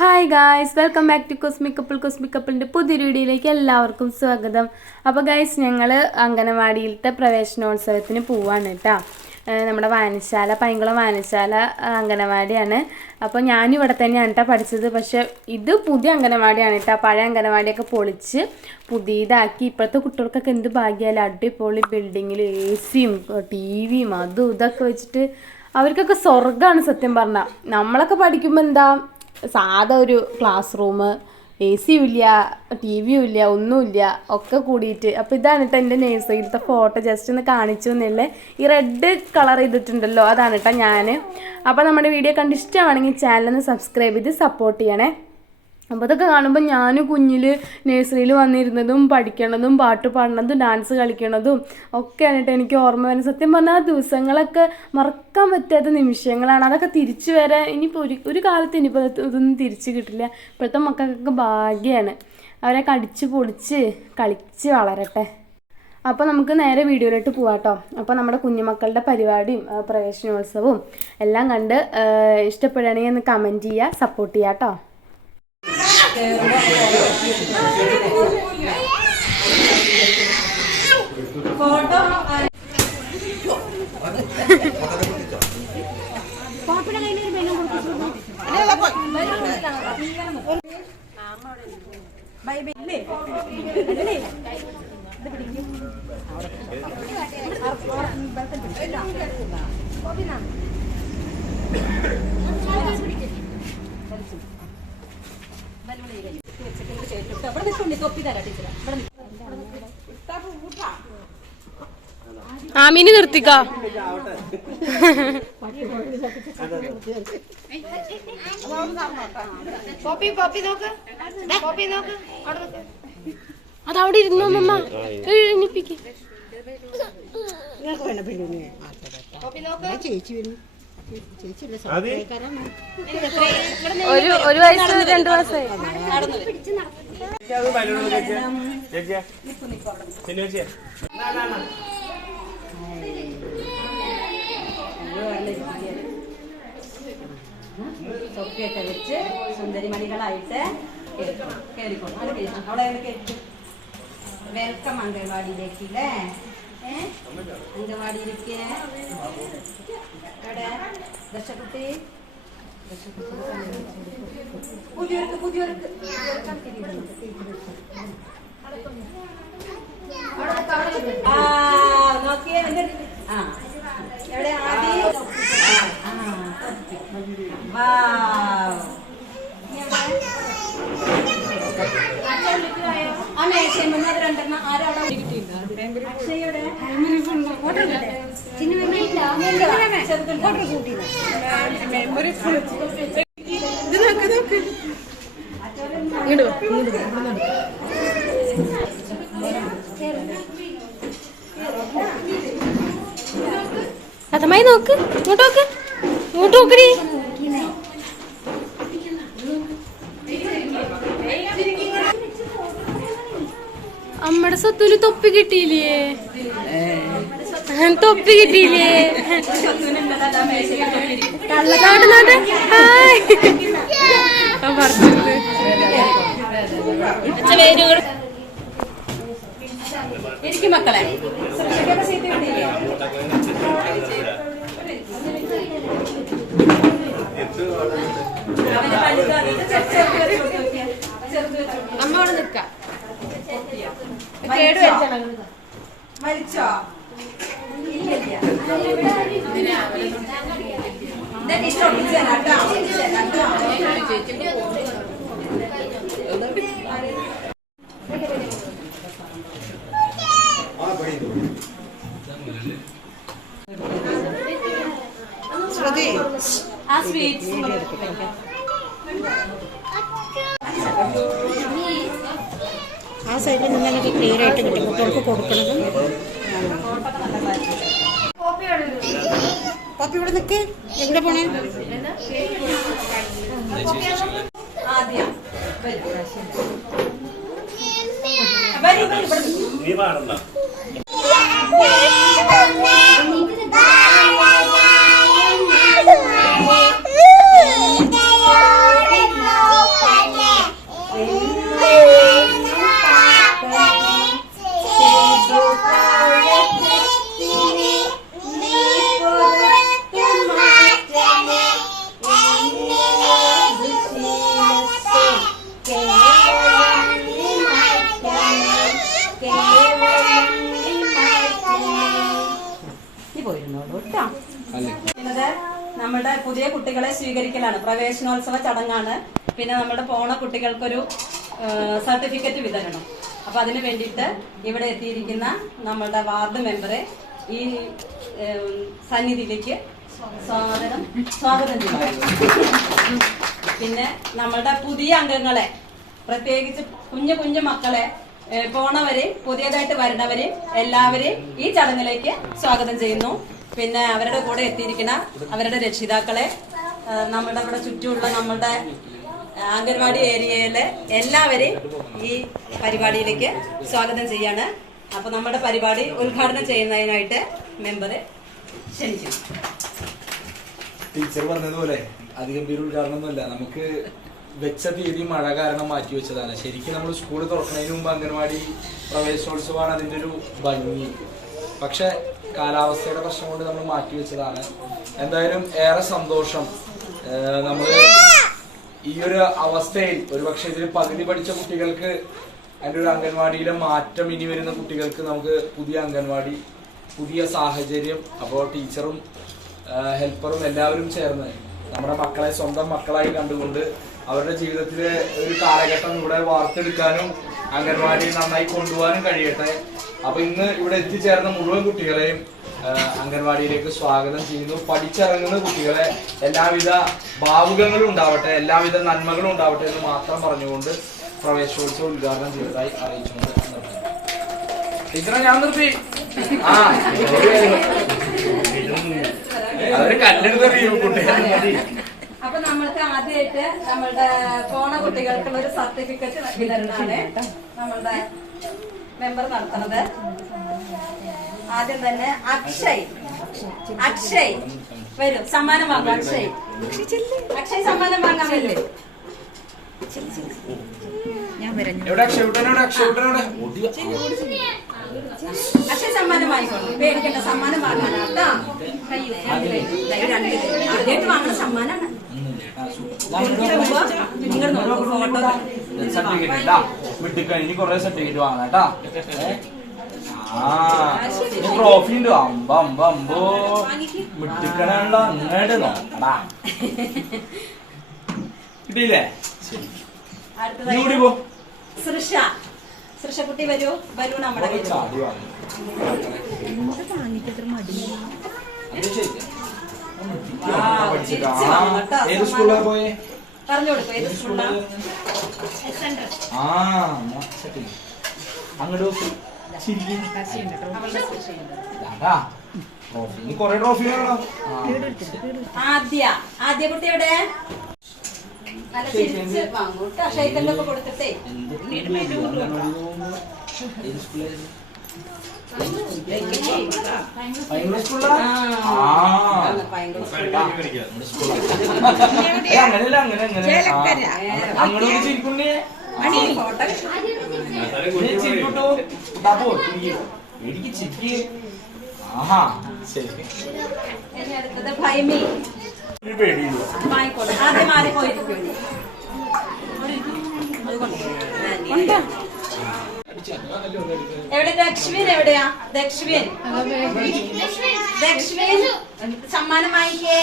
Hi guys, welcome back to cosmic കപ്പിളിൻ്റെ പുതിയൊരു വീഡിയോയിലേക്ക് എല്ലാവർക്കും സ്വാഗതം. അപ്പോൾ ഗായ്സ്, ഞങ്ങൾ അംഗനവാടിയിലത്തെ പ്രവേശനോത്സവത്തിന് പോവാണ് കേട്ടോ. നമ്മുടെ വായനശാല, പൈങ്കുളം വായനശാല അംഗനവാടിയാണ്. അപ്പോൾ ഞാനിവിടെ തന്നെയാണ് കേട്ടോ പഠിച്ചത്. പക്ഷേ ഇത് പുതിയ അംഗനവാടിയാണ് കേട്ടോ. പഴയ അംഗനവാടിയൊക്കെ പൊളിച്ച് പുതിയതാക്കി. ഇപ്പോഴത്തെ കുട്ടികൾക്കൊക്കെ എന്ത് ഭാഗ്യമല്ല, അടിപൊളി ബിൽഡിങ്ങിൽ AC-യും TV-യും അതും ഇതൊക്കെ വെച്ചിട്ട് അവർക്കൊക്കെ സ്വർഗ്ഗമാണ് സത്യം പറഞ്ഞാൽ. നമ്മളൊക്കെ പഠിക്കുമ്പോൾ എന്താ, സാധാ ഒരു ക്ലാസ് റൂം, AC-യും ഇല്ല, TV-യും ഇല്ല, ഒന്നുമില്ല, ഒക്കെ കൂടിയിട്ട്. അപ്പോൾ ഇതാണ് കേട്ടോ എൻ്റെ നേഴ്സറിയിലത്തെ ഫോട്ടോ. ജസ്റ്റ് ഒന്ന് കാണിച്ചു എന്നല്ലേ. ഈ റെഡ് കളർ ചെയ്തിട്ടുണ്ടല്ലോ, അതാണ് കേട്ടോ ഞാൻ. അപ്പോൾ നമ്മുടെ വീഡിയോ കണ്ട് ഇഷ്ടമാണെങ്കിൽ ചാനലൊന്ന് സബ്സ്ക്രൈബ് ചെയ്ത് സപ്പോർട്ട് ചെയ്യണേ. അപ്പോൾ അതൊക്കെ കാണുമ്പോൾ ഞാൻ കുഞ്ഞിൽ നേഴ്സറിയിൽ വന്നിരുന്നതും പഠിക്കണതും പാട്ട് പാടുന്നതും ഡാൻസ് കളിക്കണതും ഒക്കെയാണ് കേട്ടോ എനിക്ക് ഓർമ്മ വരുന്നത്. സത്യം പറഞ്ഞാൽ ആ ദിവസങ്ങളൊക്കെ മറക്കാൻ പറ്റാത്ത നിമിഷങ്ങളാണ്. അതൊക്കെ തിരിച്ചു വരാൻ ഇനിയിപ്പോൾ ഒരു കാലത്ത് ഇനിയിപ്പോൾ ഇതൊന്നും തിരിച്ച് കിട്ടില്ല. ഇപ്പോഴത്തെ മക്കൾക്കൊക്കെ ഭാഗ്യമാണ്. അവരൊക്കെ അടിച്ച് പൊളിച്ച് കളിച്ച് വളരട്ടെ. അപ്പോൾ നമുക്ക് നേരെ വീഡിയോയിലോട്ട് പോവാം കേട്ടോ. അപ്പോൾ നമ്മുടെ കുഞ്ഞുമക്കളുടെ പരിപാടിയും പ്രവേശനോത്സവവും എല്ലാം കണ്ട് ഇഷ്ടപ്പെടുകയാണെങ്കിൽ ഒന്ന് കമൻറ്റ് ചെയ്യുക, സപ്പോർട്ട് ചെയ്യുക കേട്ടോ. ആമീന് നിർത്തിക്കോ. അതവിടെ ഇരുന്നോ അമ്മ, എഴുന്നിപ്പിക്ക്. ഒരു വയസ്സ് 2 മാസമായി. തൊപ്പിയൊക്കെ വെച്ച് സുന്ദരിമണികളായിട്ട് അവിടെ വെൽക്കം അംഗൻവാടിയിലേക്ക് അല്ലേ. അംഗൻവാടിയിലേക്ക് എവിടെ ദശകുട്ടി പുതിയവർക്ക് നോക്കിയേ. എവിടെ ആദ്യം ആ മേശ രണ്ടെണ്ണം ആരവിടെ അക്ഷയുടെ അതമായി നോക്ക്, ഇങ്ങോട്ട് നോക്ക്, ഇങ്ങോട്ട് നോക്കടി. അമ്മയുടെ സത്തുന് തൊപ്പി കിട്ടിയില്ലേ, തൊപ്പി കിട്ടിയില്ലേ. ഇരിക്കും മക്കളെ. അമ്മ അവിടെ നിൽക്കാം. വലിച്ചോ ആ സ്വീറ്റ്സ് ആ സൈഡിൽ നിന്നൊക്കെ ക്ലിയർ ആയിട്ട് കിട്ടും. കുട്ടികൾക്ക് കൊടുക്കണതും പപ്പി ഇവിടെ നിൽക്ക്. എവിടെ പോണേ? ആദ്യം പിന്നെ നമ്മുടെ പുതിയ കുട്ടികളെ സ്വീകരിക്കലാണ്, പ്രവേശനോത്സവ ചടങ്ങാണ്. പിന്നെ നമ്മുടെ പോണ കുട്ടികൾക്കൊരു സർട്ടിഫിക്കറ്റ് വിതരണം. അപ്പൊ അതിന് വേണ്ടിയിട്ട് ഇവിടെ എത്തിയിരിക്കുന്ന നമ്മുടെ വാർഡ് മെമ്പറെ ഈ സന്നിധിയിലേക്ക് സ്വാഗതം ചെയ്യും. പിന്നെ നമ്മളുടെ പുതിയ അംഗങ്ങളെ, പ്രത്യേകിച്ച് കുഞ്ഞു കുഞ്ഞു മക്കളെ, പോണവരെയും പുതിയതായിട്ട് വരുന്നവരെയും എല്ലാവരെയും ഈ ചടങ്ങിലേക്ക് സ്വാഗതം ചെയ്യുന്നു. പിന്നെ അവരുടെ കൂടെ എത്തിയിരിക്കുന്ന അവരുടെ രക്ഷിതാക്കളെ, നമ്മുടെ ഇവിടെ ചുറ്റുമുള്ള നമ്മളുടെ അംഗൻവാടി ഏരിയയിലെ എല്ലാവരെയും ഈ പരിപാടിയിലേക്ക് സ്വാഗതം ചെയ്യാണ്. അപ്പൊ നമ്മുടെ പരിപാടി ഉദ്ഘാടനം ചെയ്യുന്നതിനായിട്ട് മെമ്പറെ ക്ഷണിക്കും. ടീച്ചർ പറഞ്ഞതുപോലെ അധികം പേര് ഉദ്ഘാടനമൊന്നുമില്ല, നമുക്ക് വെച്ച തീയതി മഴ കാരണം മാറ്റി വെച്ചതാണ്. ശരിക്കും നമ്മൾ സ്കൂൾ തുറക്കുന്നതിന് മുമ്പ് അംഗൻവാടി പ്രവേശനോത്സവമാണ് അതിൻ്റെ ഒരു ഭംഗി. പക്ഷെ കാലാവസ്ഥയുടെ പ്രശ്നം കൊണ്ട് നമ്മൾ മാറ്റി വെച്ചതാണ്. എന്തായാലും ഏറെ സന്തോഷം. നമ്മൾ ഈ ഒരു അവസ്ഥയിൽ ഒരുപക്ഷെ ഇതിൽ പകുതി പഠിച്ച കുട്ടികൾക്ക് അതിൻ്റെ ഒരു അംഗൻവാടിയിലെ മാറ്റം, ഇനി വരുന്ന കുട്ടികൾക്ക് നമുക്ക് പുതിയ അംഗൻവാടി, പുതിയ സാഹചര്യം. അപ്പോൾ ടീച്ചറും ഹെൽപ്പറും എല്ലാവരും ചേർന്ന് നമ്മുടെ മക്കളെ സ്വന്തം മക്കളായി കണ്ടുകൊണ്ട് അവരുടെ ജീവിതത്തിലെ ഒരു കാലഘട്ടം ഇവിടെ വാർത്തെടുക്കാനും അംഗൻവാടി നന്നായി കൊണ്ടുപോകാനും കഴിയട്ടെ. അപ്പൊ ഇന്ന് ഇവിടെ എത്തിച്ചേർന്ന മുഴുവൻ കുട്ടികളെയും അംഗൻവാടിയിലേക്ക് സ്വാഗതം ചെയ്യുന്നു. പഠിച്ചിറങ്ങുന്ന കുട്ടികളെ എല്ലാവിധ ഭാവുകങ്ങളും ഉണ്ടാവട്ടെ, എല്ലാവിധ നന്മകളും ഉണ്ടാവട്ടെ എന്ന് മാത്രം പറഞ്ഞുകൊണ്ട് പ്രവേശനോത്സവം ഉദ്ഘാടനം ചെയ്തതായി അറിയിച്ചുകൊണ്ട് ടീച്ചറെ ഞാൻ നിർത്തി. ആ അതൊരു കല്ലെടുത്തറിയും കുട്ടികളെ. അപ്പൊ നമ്മൾക്ക് ആദ്യമായിട്ട് നമ്മളുടെ പോണ കുട്ടികൾക്കുള്ള ഒരു സർട്ടിഫിക്കറ്റ് വിതരണമാണ് നമ്മളുടെ മെമ്പർ നടത്തുന്നത്. ആദ്യം തന്നെ അക്ഷയ് വരും, സമ്മാനം വാങ്ങാം. അക്ഷയ് സമ്മാനം വാങ്ങാൻ വരും. അക്ഷയ് സമ്മാനം വാങ്ങിക്കോളൂ, പേടിക്കേണ്ട, സമ്മാനം വാങ്ങാനാട്ടോ. ആദ്യമായിട്ട് വാങ്ങുന്ന സമ്മാനാണ്. നിങ്ങൾ നോക്കൂ ഫോട്ടോ. വിട്ടിക്കഴിഞ്ഞ് കൊറേ സർട്ടിഫിക്കറ്റ് വാങ്ങാട്ടാ. ട്രോഫി ഉണ്ട്. അമ്പോ വിട്ടിക്കണല്ലോ, അങ്ങോട്ട് നോക്കടാ. കിട്ടിയില്ലേ? സൃഷ കുട്ടി വരൂ നമ്മുടെ ഏത് സ്കൂളിലാ പോയെ? പറഞ്ഞു കൊടുക്കും. ഏത് സ്കൂളിലാ? അങ്ങോട്ട് കൊറേ ട്രോഫി വേണോ? ആദ്യ കുട്ടി എവിടെ? നല്ല ചിരിച്ച് വാങ്ങൂ കേട്ടോ, ഷൈക്കല്ലൊക്കെ കൊടുത്തിട്ടേ. അങ്ങനെ ചിരിക്കുന്നേ ചിരിക്കട്ടോ. എനിക്ക് ചിരിക്ക്. ആഹാ ശരി. ഇനി അടുത്തത് ഭൈമി. വാങ്ങിക്കോളൂ. ആദ്യം മാറിപ്പോയിരിക്കും. എവിടെ ദക്ഷ്വിൻ? എവിടെയാ ദക്ഷ്വിൻ? സമ്മാനം വാങ്ങിക്കേ.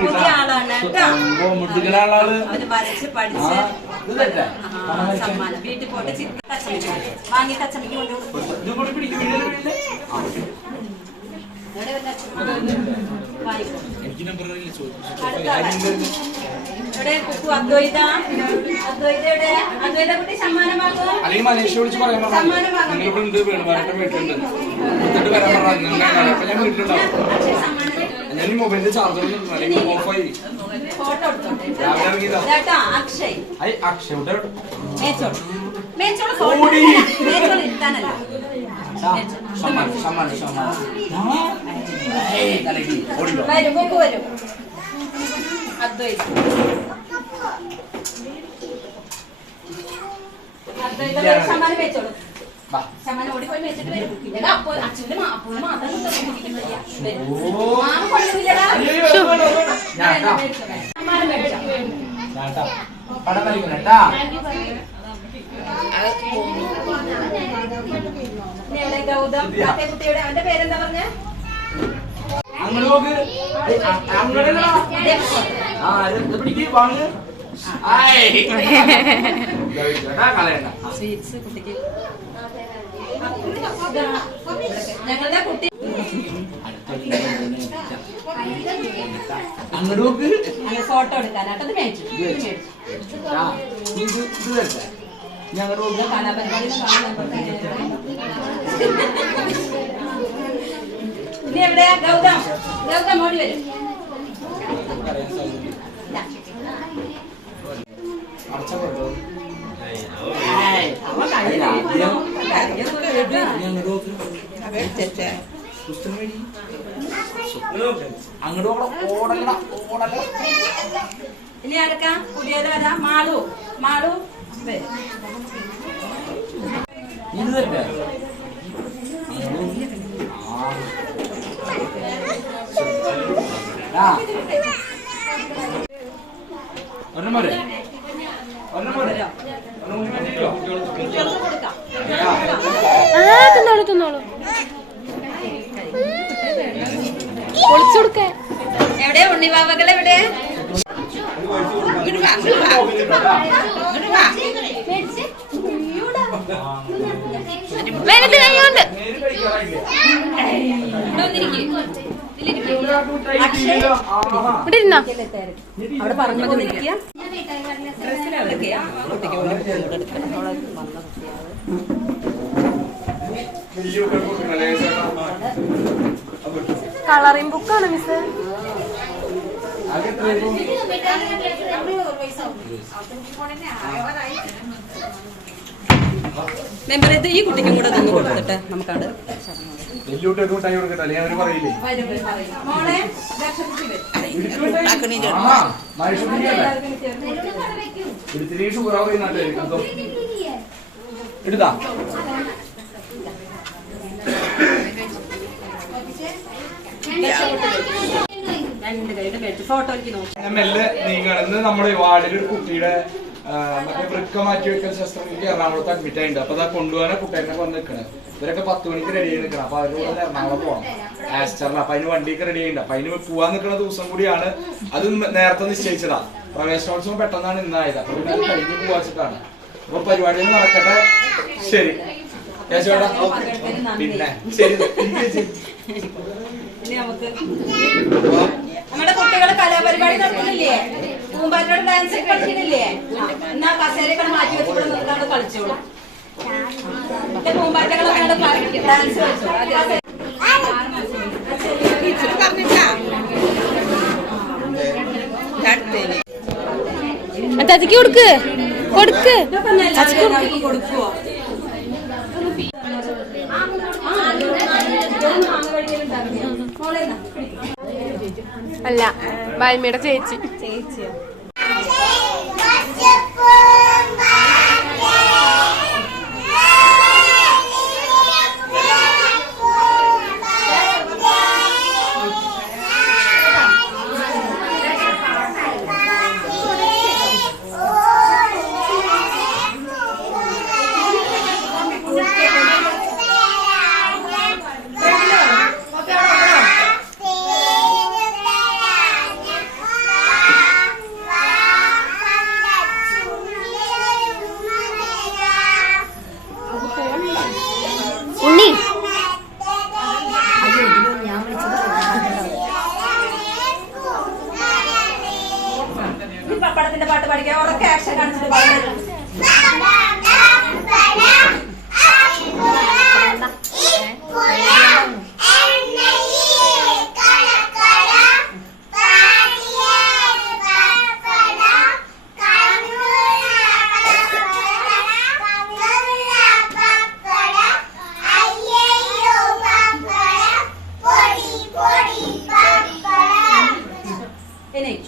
പുതിയ ആളാണ് കേട്ടോ. അവര് വരച്ച് പഠിച്ച് സമ്മാനം വീട്ടിൽ പോയിട്ട് വാങ്ങി കച്ചമയ്ക്ക് കൊണ്ടുപോകും. അദ്വൈത കുട്ടി സമ്മാനം വാങ്ങും. അല്ലെങ്കിൽ മനീഷ വിളിച്ച് പറയാൻ വീട്ടിലുണ്ട്, വേണുമാരുടെ വീട്ടിലുണ്ട്. എന്നിട്ട് വരാൻ പറഞ്ഞു. ഞാൻ വീട്ടിലുണ്ടാവും. ഞാൻ മൊബൈലിന്റെ ചാർജർ ഓഫായി. ഫോട്ടോ രാവിലെ ഇറങ്ങിയതാ. അക്ഷയ് അക്ഷയുടെ ഇരുത്താനല്ല. വരും അദ്വൈതം സമ്മാനം വെച്ചോളൂ. സമ്മാനം ഓടിപ്പോയി വെച്ചിട്ട് വരും. അപ്പൊ അച്ഛന്റെ അപ്പോഴും മാത്രം സമ്മാനം മേടിച്ചോ. പടം കളിക്കണേട്ടാ. ഇനി എവിടെ ഗൗതം മറ്റേ കുട്ടിയുടെ അവന്റെ പേരെന്താ പറഞ്ഞ അങ്ങോട്ട് നോക്ക്. അങ്ങോട്ടല്ല. ആ പിടിക്ക് വാങ്ങ്. കളയണ്ട. സ്വീറ്റ്സ് കുട്ടിക്ക് ഞങ്ങളുടെ കുട്ടി അങ്ങോട്ട് നോക്ക്. ഫോട്ടോ എടുക്കാനായിട്ട് അത് മേടിച്ചു ഞങ്ങളുടെ നോക്ക്. കലാപരിപാടി ഇനി എവിടെയാ ഗൗതം ഗൗതം ഓടി വരും അങ്ങോട്ട് ഓടല്ല ഓടല്ല. ഇനി ആരൊക്കെ പുതിയതാരാ മാളു മാളു വരും ഇത് തന്നെ ഒന്നമോരെ കുട്ടികൾക്ക് കൊടുക്കാം തിന്നോളൂ തിന്നോളൂ പൊളിച്ചു കൊടുക്കേ. എവിടെ ഉണ്ണിവാവകൾ എവിടെ വേഗത്തിൽ കഴിഞ്ഞോണ്ട് ഇവിടെ ഇരുന്നോ. അവിടെ പറഞ്ഞൊക്കെ നിൽക്കുക കളറിംഗ് ബുക്കാണ് മിസ്. മെമ്പർ ഇത് ഈ കുട്ടിക്കും കൂടെ നിന്ന് കൊടുത്തിട്ട് നമുക്കത് വെല്ലുവിട്ടൊക്കെ മിഠായി കൊടുക്കട്ടെ, അല്ലെങ്കിൽ അവര് പറയില്ലേ. മോളെ എടുത്തിരി ഷുഗറായി നാട്ടിൽ എടുത്താ രണ്ട് കൈയുടെ മേടിച്ചു ഫോട്ടോ എനിക്ക് നോക്കാം. മെല്ലെ നീങ്ങണെന്ന് നമ്മുടെ വാർഡിൽ ഒരു കുട്ടിയുടെ മറ്റേ വൃക്ക മാറ്റി വെക്കൽ ശസ്ത്രക്രിയക്ക് എറണാകുളത്ത് അഡ്മിറ്റ് ആയിട്ടുണ്ട്. അപ്പൊ അതാ കൊണ്ടുപോകാനെ കുട്ടേനെ വന്ന് നിൽക്കണത്. ഇവരൊക്കെ 10 മണിക്ക് റെഡി ആയി നിൽക്കണം. അപ്പൊ അവരുടെ കൂടെ എറണാകുളം പോകണം ആസ്റ്ററിൽ. അപ്പൊ അതിന് വണ്ടിയൊക്കെ റെഡി ആയിട്ടുണ്ട്. അപ്പൊ അതിന് പോവാൻ നിൽക്കുന്ന ദിവസം കൂടിയാണ്. അത് നേരത്തെ നിശ്ചയിച്ചതാ. പ്രവേശനോത്സവം പെട്ടെന്നാണ് ഇന്നായത്. അപ്പൊ പിന്നെ അത് കഴിഞ്ഞ് പോവാച്ചിട്ടാണ്. അപ്പൊ പരിപാടികൾ നടക്കട്ടെ. ശരി കേശവേട്ടാ. പിന്നെ ശരി. ഇനി നമുക്ക് നമ്മുടെ കുട്ടികൾ കലാപരിപാടി നടത്തുന്നില്ലേ? പൂമ്പാറ്റോട് ഡാൻസ് കളിക്കുന്നില്ലേ? എന്നാ കസേരയൊക്കെ മാറ്റി വെച്ച് ഇവിടെ നിർത്താണ്ട് കളിച്ചോളൂ. പൂമ്പാറ്റകളൊക്കെ ഡാൻസ് കളിച്ചോളൂ. ചാച്ചിക്ക് കൊടുക്ക് കൊടുക്ക്. കൊടുക്കുവോ? അല്ല ബായ്മയുടെ ചേച്ചി. ചേച്ചിയോ? ഉണ്ണി പടത്തിന്റെ പാട്ട് പഠിക്കാൻ ഉറക്കെ ആക്ഷൻ കാണിച്ചിട്ട് പാടുന്നത്.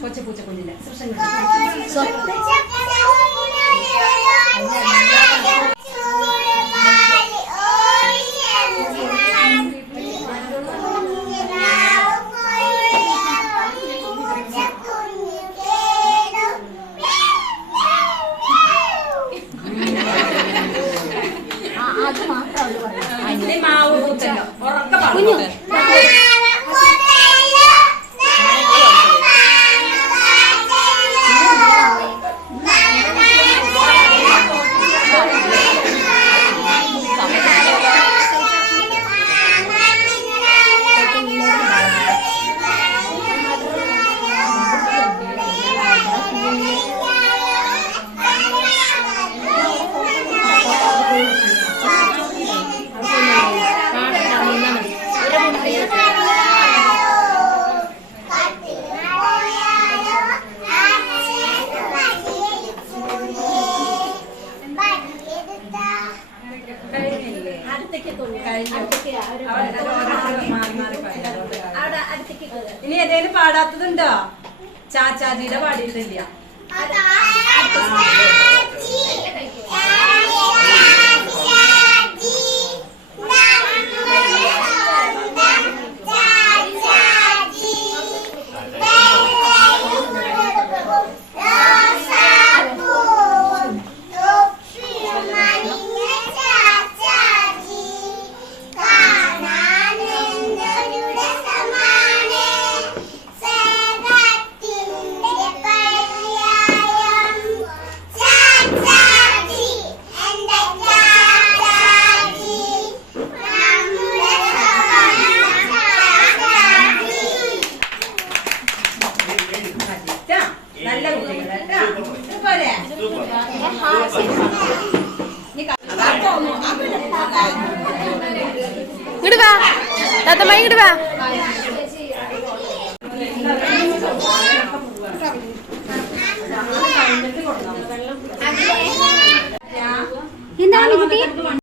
കൊച്ചു പൂച്ച കുഞ്ഞിന്റെ പാടാത്തതുണ്ടോ? ചാച്ചാജിയുടെ പാടിയിട്ടില്ല. നല്ല കുട്ടികളാ പോലെ ഇങ്ങോട്ട് വാ താത്തമ്മ, ഇങ്ങോട്ട് വാ. വെള്ളം